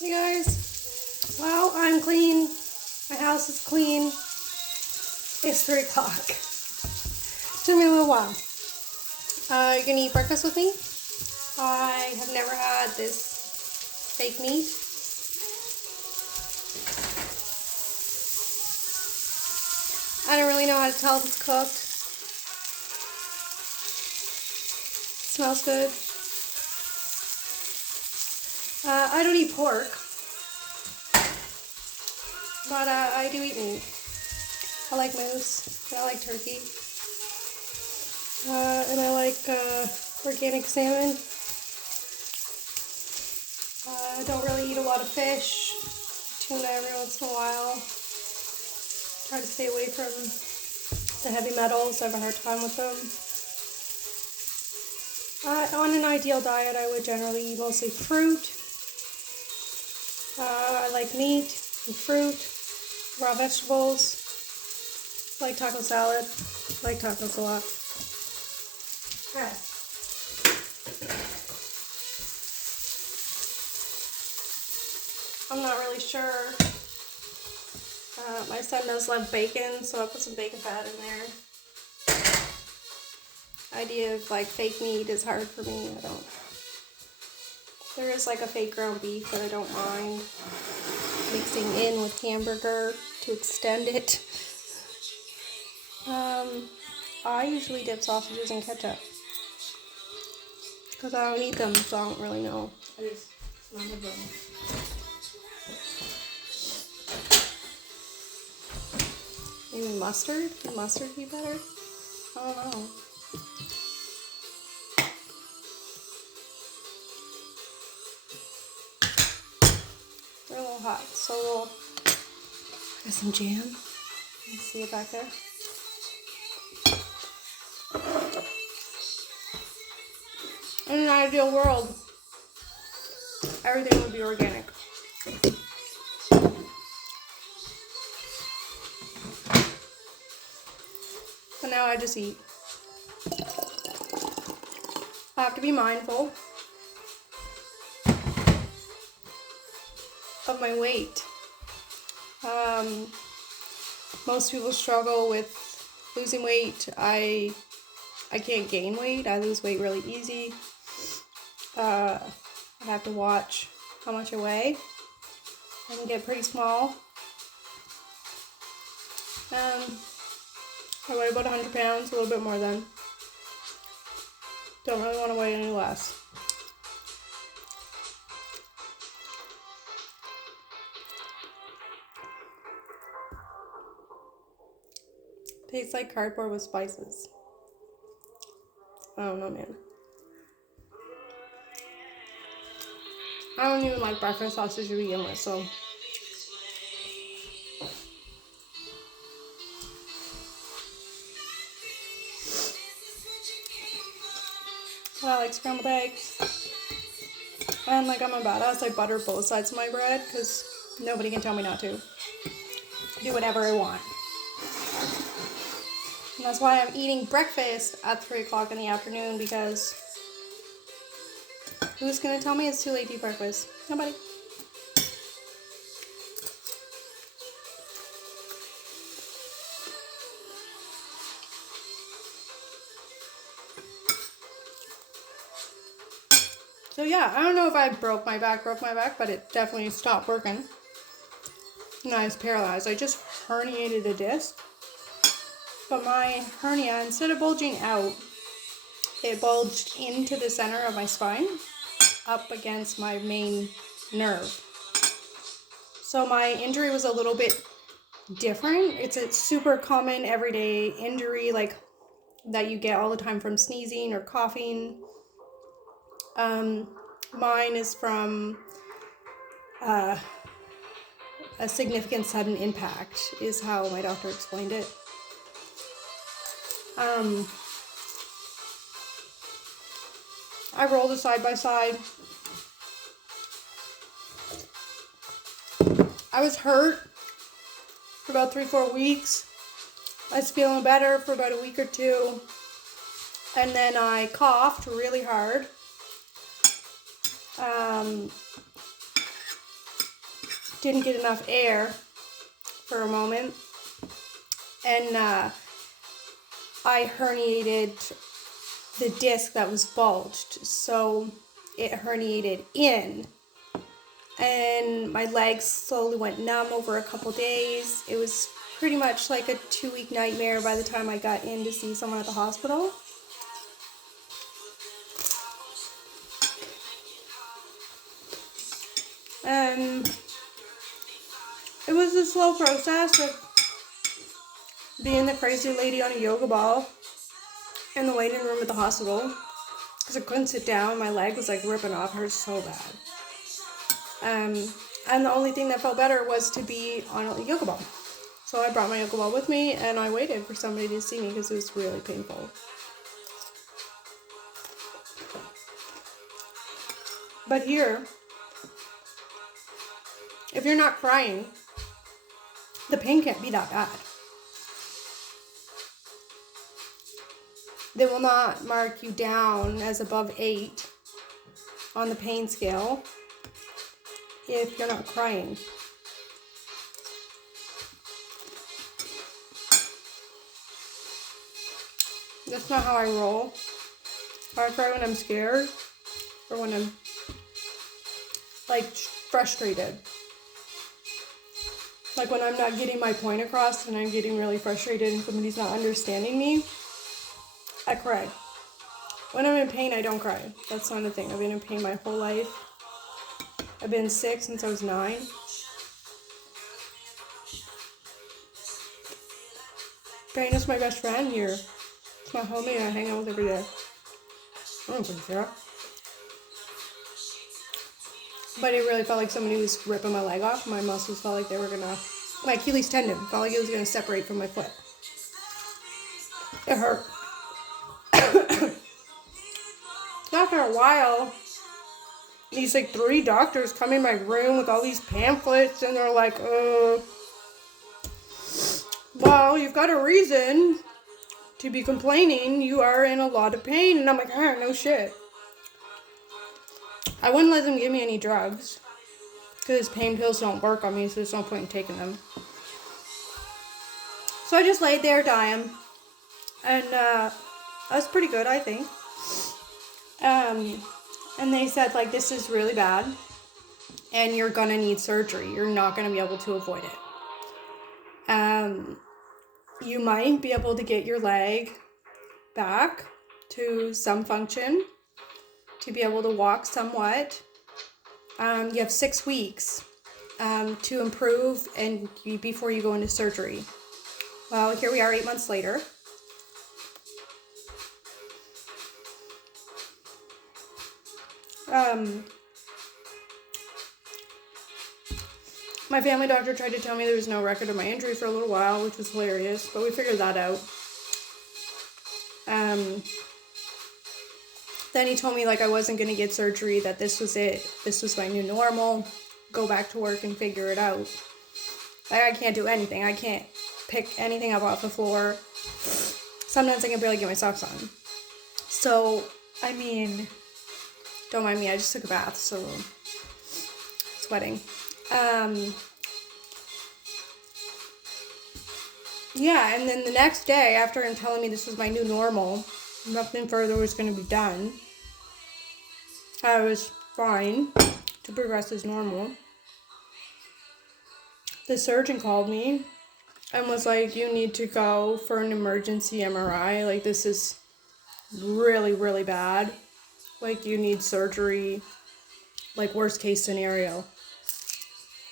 Hey guys, well, I'm clean. My house is clean. It's 3 o'clock. Took me a little while. You gonna eat breakfast with me? I have never had this fake meat. I don't really know how to tell if it's cooked. It smells good. I don't eat pork, but I do eat meat. I like moose, and I like turkey, and I like organic salmon. I don't really eat a lot of fish, tuna every once in a while. Try to stay away from the heavy metals. I have a hard time with them. On an ideal diet, I would generally eat mostly fruit. I like meat and fruit, raw vegetables. I like taco salad. I like tacos a lot. Okay. I'm not really sure. My son does love bacon, so I put some bacon fat in there. Idea of like fake meat is hard for me. There is like a fake ground beef that I don't mind mixing in with hamburger to extend it. I usually dip sausages in ketchup because I don't eat them, so I don't really know. I just love them. Maybe mustard? Would mustard be better? I don't know. They're a little hot, so we'll get some jam. You see it back there? In an ideal world, everything would be organic. But now I just eat. I have to be mindful of my weight. Most people struggle with losing weight. I can't gain weight. I lose weight really easy. I have to watch how much I weigh. I can get pretty small. I weigh about 100 pounds, a little bit more than. Don't really want to weigh any less. Tastes like cardboard with spices. I don't know, man. I don't even like breakfast sausage to begin with, so. I like scrambled eggs. And like I'm a badass, I butter both sides of my bread because nobody can tell me not to. Do whatever I want. And that's why I'm eating breakfast at 3 o'clock in the afternoon, because who's going to tell me it's too late to eat breakfast? Nobody. So yeah, I don't know if I broke my back, but it definitely stopped working. And I was paralyzed. I just herniated a disc. But my hernia, instead of bulging out, it bulged into the center of my spine, up against my main nerve. So my injury was a little bit different. It's a super common everyday injury, like that you get all the time from sneezing or coughing. Mine is from a significant sudden impact, is how my doctor explained it. I rolled it side by side. I was hurt for about 3-4 weeks. I was feeling better for about a week or two. And then I coughed really hard. didn't get enough air for a moment, and I herniated the disc that was bulged, so it herniated in, and my legs slowly went numb over a couple days. It was pretty much like a 2-week nightmare by the time I got in to see someone at the hospital. And it was a slow process of being the crazy lady on a yoga ball in the waiting room at the hospital because I couldn't sit down. My leg was like ripping off. It hurt so bad. And the only thing that felt better was to be on a yoga ball. So I brought my yoga ball with me and I waited for somebody to see me because it was really painful. But here, if you're not crying, the pain can't be that bad. They will not mark you down as above 8 on the pain scale if you're not crying. That's not how I roll. I cry when I'm scared or when I'm like frustrated. Like when I'm not getting my point across and I'm getting really frustrated and somebody's not understanding me, I cry. When I'm in pain, I don't cry. That's not a thing. I've been in pain my whole life. I've been sick since I was 9. Pain is my best friend here. It's my homie I hang out with every day. I don't think so. But it really felt like somebody was ripping my leg off. My muscles felt like they were gonna, my Achilles tendon felt like it was gonna separate from my foot. It hurt. After a while, these like 3 doctors come in my room with all these pamphlets and they're like, well, you've got a reason to be complaining. You are in a lot of pain. And I'm like, no shit. I wouldn't let them give me any drugs because pain pills don't work on me, so there's no point in taking them. So I just laid there dying, and that was pretty good, I think. And they said, like, this is really bad, and you're gonna need surgery. You're not gonna be able to avoid it. You might be able to get your leg back to some function, to be able to walk somewhat. You have 6 weeks to improve and before you go into surgery. Well, here we are 8 months later. My family doctor tried to tell me there was no record of my injury for a little while, which was hilarious, but we figured that out. Then he told me like I wasn't going to get surgery, that this was it. This was my new normal. Go back to work and figure it out. Like I can't do anything. I can't pick anything up off the floor. Sometimes I can barely get my socks on. So, I mean, don't mind me. I just took a bath, so sweating. Yeah, and then the next day, after him telling me this was my new normal, nothing further was going to be done, I was fine to progress as normal. The surgeon called me and was like, you need to go for an emergency MRI. Like, this is really, really bad. Like, you need surgery. Like, worst case scenario.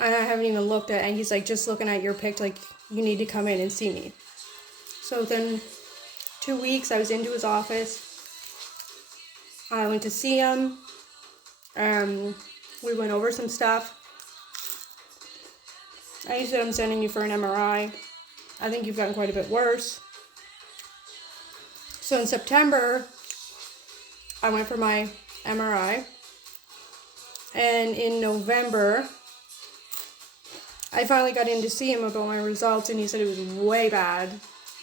And I haven't even looked at it. And he's like, just looking at your pic, like, you need to come in and see me. So within 2 weeks, I was into his office. I went to see him. We went over some stuff. And he said, I'm sending you for an MRI. I think you've gotten quite a bit worse. So in September, I went for my MRI. And in November, I finally got in to see him about my results, and he said it was way bad,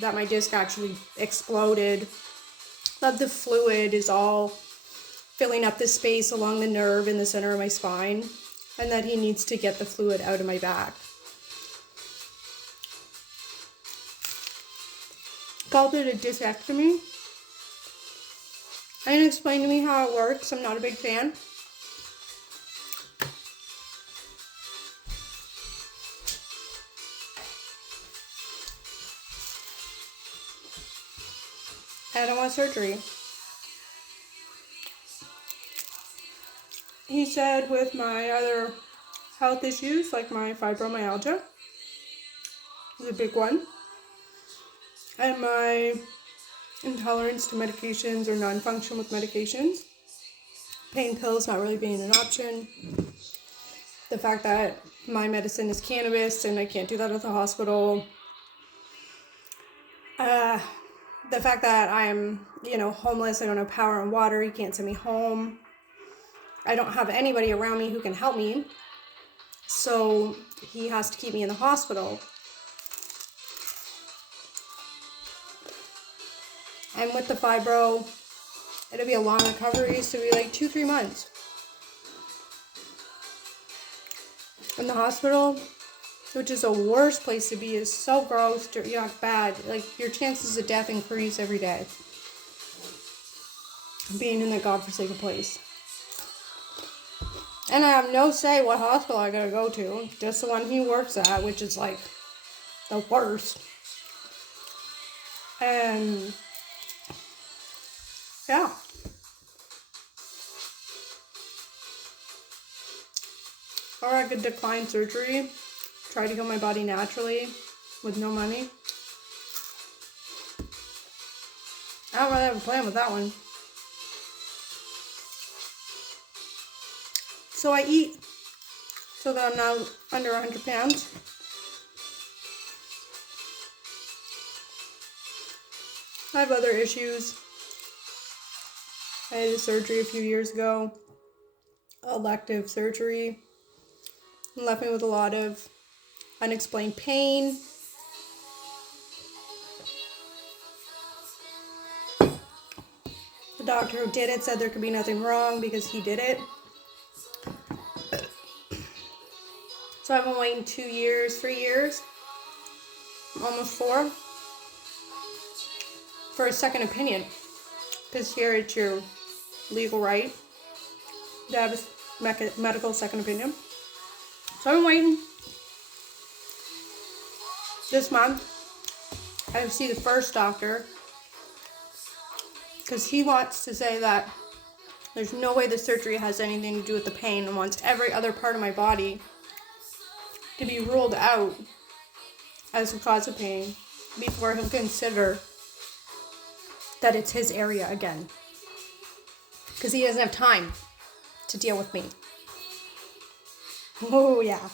that my disc actually exploded, that the fluid is all filling up the space along the nerve in the center of my spine, and that he needs to get the fluid out of my back. Called it a discectomy. And explained to me how it works. I'm not a big fan. I don't want surgery. He said with my other health issues, like my fibromyalgia, is a big one, and my intolerance to medications or non-function with medications, pain pills not really being an option, the fact that my medicine is cannabis and I can't do that at the hospital, the fact that I'm, homeless, I don't have power and water, he can't send me home, I don't have anybody around me who can help me, so he has to keep me in the hospital. And with the fibro, it'll be a long recovery, so it'll be like 2-3 months. In the hospital, which is the worst place to be, is so gross, bad. Like, your chances of death increase every day. Being in that godforsaken place. And I have no say what hospital I gotta go to. Just the one he works at, which is like the worst. And yeah. Or I could decline surgery, try to heal my body naturally with no money. I don't really have a plan with that one. So I eat so that I'm now under 100 pounds. I have other issues. I had a surgery a few years ago, elective surgery. It left me with a lot of unexplained pain. The doctor who did it said there could be nothing wrong because he did it. So I've been waiting 2 years, 3 years, almost 4, for a second opinion. Because here it's your legal right to have a medical second opinion. So I've been waiting. This month, I see the first doctor because he wants to say that there's no way the surgery has anything to do with the pain and wants every other part of my body to be ruled out as a cause of pain before he'll consider that it's his area again. Because he doesn't have time to deal with me. Oh, yeah.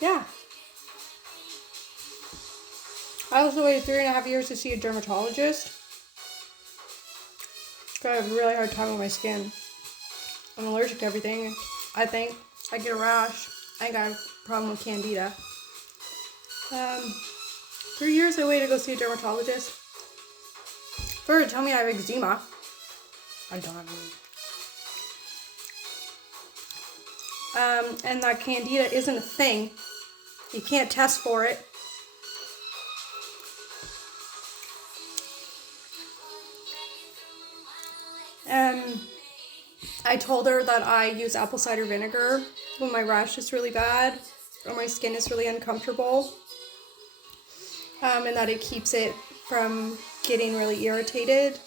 Yeah. I also waited 3.5 years to see a dermatologist. I have a really hard time with my skin. I'm allergic to everything, I think. I get a rash. I think I have a problem with candida. 3 years I waited to go see a dermatologist. For her to tell me I have eczema. I don't have any. And that candida isn't a thing. You can't test for it. I told her that I use apple cider vinegar when my rash is really bad or my skin is really uncomfortable. And that it keeps it from getting really irritated.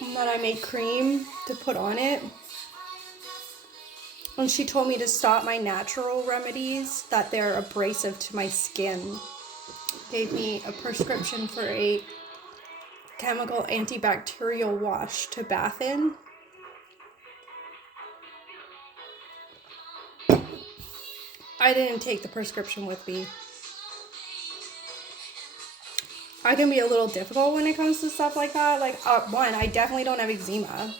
And that I make cream to put on it. And she told me to stop my natural remedies, that they're abrasive to my skin. Gave me a prescription for a chemical antibacterial wash to bath in. I didn't take the prescription with me. I can be a little difficult when it comes to stuff like that. Like, one, I definitely don't have eczema.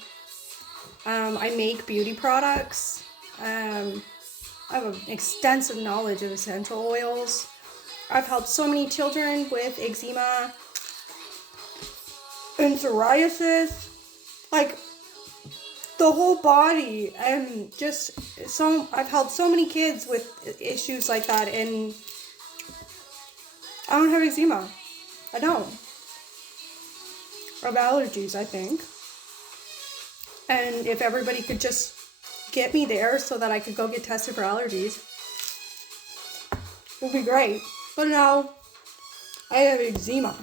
I make beauty products. I have an extensive knowledge of essential oils. I've helped so many children with eczema and psoriasis. Like, the whole body, and just I've helped so many kids with issues like that, and I don't have eczema. I don't. I have allergies, I think. And if everybody could just get me there so that I could go get tested for allergies, it would be great. But now, I have eczema.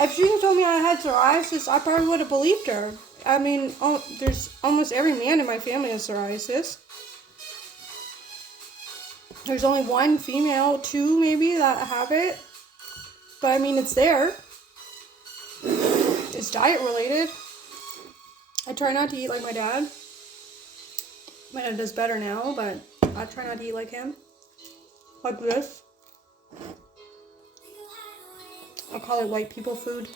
If she had told me I had psoriasis, I probably would have believed her. I mean, there's almost every man in my family has psoriasis. There's only one female, two maybe, that have it. But I mean, it's there. It's diet related. I try not to eat like my dad. My dad does better now, but I try not to eat like him. Like this. I'll call it white people food.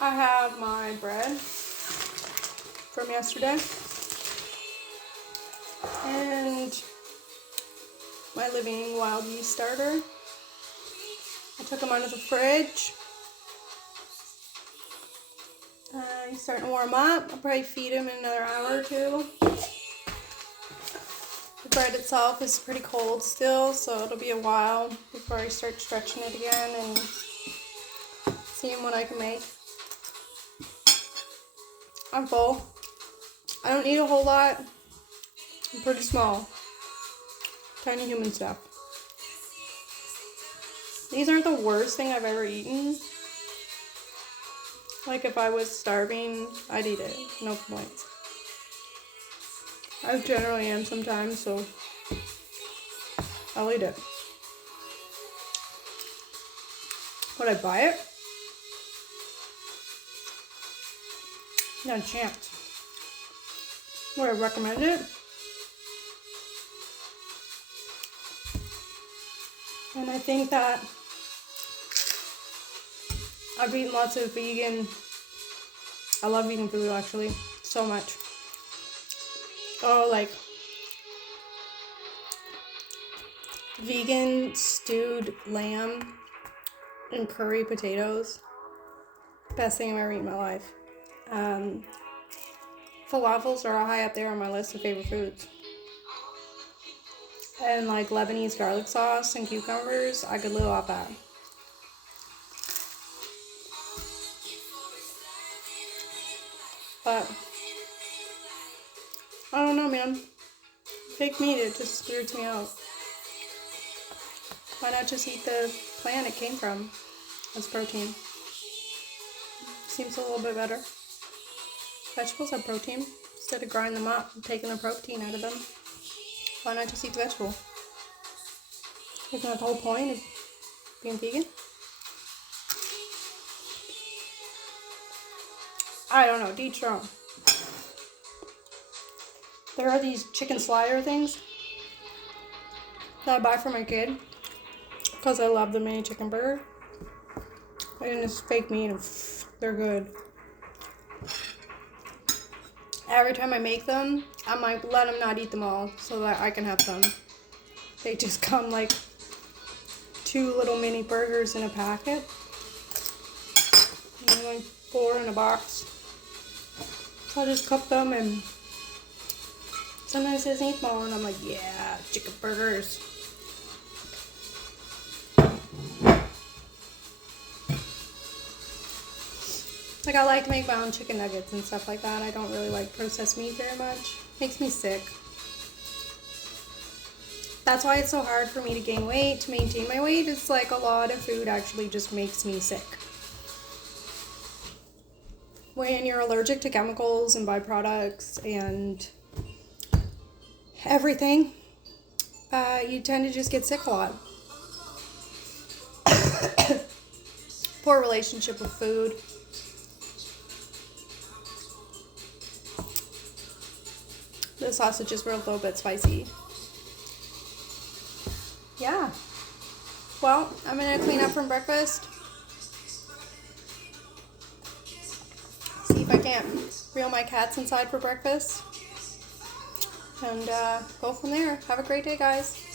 I have my bread from yesterday and my Living Wild Yeast starter. I took them out of the fridge. He's starting to warm up. I'll probably feed him in another hour or two. The bread itself is pretty cold still, so it'll be a while before I start stretching it again and seeing what I can make. I'm full. I don't eat a whole lot. I'm pretty small. Tiny human stuff. These aren't the worst thing I've ever eaten. Like if I was starving, I'd eat it. No complaints. I generally am sometimes, so I'll eat it. Would I buy it? Not a chance. Would I recommend it? And I think that I've eaten lots of vegan. I love vegan food actually, so much. Oh, like vegan stewed lamb and curry potatoes. Best thing I've ever eaten in my life. Falafels are high up there on my list of favorite foods. And like Lebanese garlic sauce and cucumbers, I could live off that. But I don't know, man. Fake meat, it just weirds me out. Why not just eat the plant it came from as protein? Seems a little bit better. Vegetables have protein. Instead of grinding them up and taking the protein out of them, why not just eat the vegetable? Isn't that the whole point of being vegan? I don't know, to each their own. There are these chicken slider things that I buy for my kid because I love the mini chicken burger. And it's fake meat and they're good. Every time I make them, I'm like, let them not eat them all so that I can have some. They just come like 2 little mini burgers in a packet. And like 4 in a box. So I just cook them and sometimes it doesn't eat them all and I'm like, yeah, chicken burgers. Like, I like to make my own chicken nuggets and stuff like that. I don't really like processed meat very much. Makes me sick. That's why it's so hard for me to gain weight, to maintain my weight. It's like a lot of food actually just makes me sick. When you're allergic to chemicals and byproducts and everything, you tend to just get sick a lot. Poor relationship with food. The sausage is a little bit spicy. Yeah. Well, I'm going to clean up from breakfast. See if I can't reel my cats inside for breakfast. And go from there. Have a great day, guys.